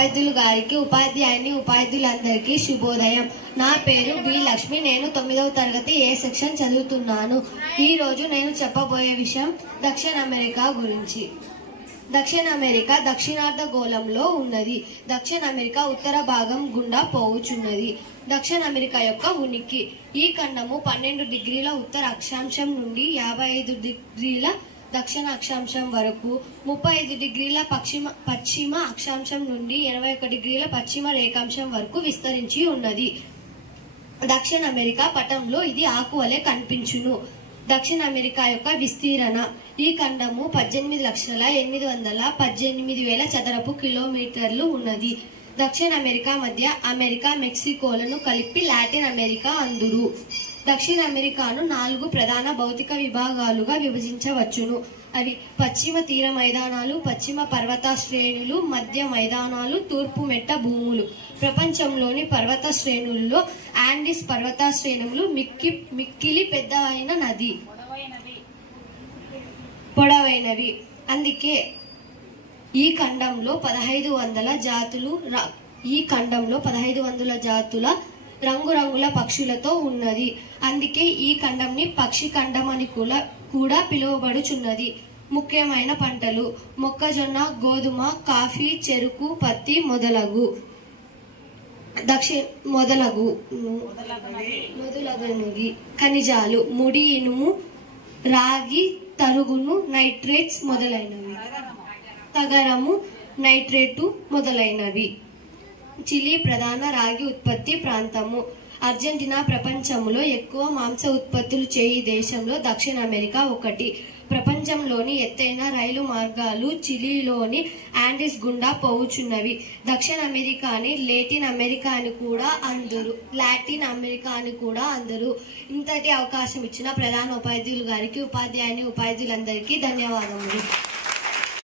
ఉపాధ్యాయులు గారికి, ఉపాధ్యాయుని ఉపాధ్యాయులందరికీ శుభోదయం. నా పేరు బి లక్ష్మి. నేను 9వ తరగతి ఏ సెక్షన్ చదువుతున్నాను. ఈ రోజు నేను చెప్పబోయే విషయం దక్షిణ అమెరికా గురించి. దక్షిణ అమెరికా దక్షిణార్ధగోళంలో ఉన్నది. దక్షిణ అమెరికా ఉత్తర భాగం గుండా పోవుచున్నది. దక్షిణ అమెరికా యొక్క ఉనికి. ఈ ఖండము 12 డిగ్రీల ఉత్తర అక్షాంశం నుండి 55 డిగ్రీల దక్షిణ అక్షాంశం వరకు, 35 డిగ్రీల పశ్చిమ అక్షాంశం నుండి 81 డిగ్రీల పశ్చిమ రేఖాంశం వరకు విస్తరించి ఉన్నది. దక్షిణ అమెరికా పటంలో ఇది ఆకువలే కనిపించును. దక్షిణ అమెరికా యొక్క విస్తీరణ. ఈ ఖండము 18,818,000 చదరపు కిలోమీటర్లు ఉన్నది. దక్షిణ అమెరికా మధ్య అమెరికా, మెక్సికోలను కలిపి లాటిన్ అమెరికా అందురు. దక్షిణ అమెరికాను 4 ప్రధాన భౌతిక విభాగాలుగా విభజించవచ్చును. అవి పశ్చిమ తీర మైదానాలు, పశ్చిమ పర్వత శ్రేణులు, మధ్య మైదానాలు, తూర్పు మెట్ట భూములు. ప్రపంచంలోని పర్వత శ్రేణుల్లో ఆండీస్ పర్వత శ్రేణులు మిక్కిలి పెద్దవైన నది, పొడవైనవి. అందుకే ఈ ఖండంలో 1500 జాతుల రంగురంగుల పక్షులతో ఉన్నది. అందుకే ఈ ఖండంని పక్షి ఖండం అని కూడా పిలువబడుచున్నది. ముఖ్యమైన పంటలు మొక్కజొన్న, గోధుమ, కాఫీ, చెరుకు, పత్తి మొదలగు ఖనిజాలు ముడి, ఇనుము, రాగి, తరుగును, నైట్రేట్స్ మొదలైనవి, తగరము, నైట్రేటు మొదలైనవి. చిలీ ప్రధాన రాగి ఉత్పత్తి ప్రాంతము. అర్జెంటీనా ప్రపంచంలో ఎక్కువ మాంస ఉత్పత్తులు చేయు దేశంలో దక్షిణ అమెరికా ఒకటి. ప్రపంచంలోని ఎత్తైన రైలు మార్గాలు చిలీలోని ఆండీస్ గుండా పోవుచున్నవి. దక్షిణ అమెరికాని లాటిన్ అమెరికా అని కూడా అందరు. ఇంతటి అవకాశం ఇచ్చిన ప్రధాన ఉపాధ్యాయులు గారికి, ఉపాధ్యాయుని ఉపాధ్యాయులందరికీ ధన్యవాదములు.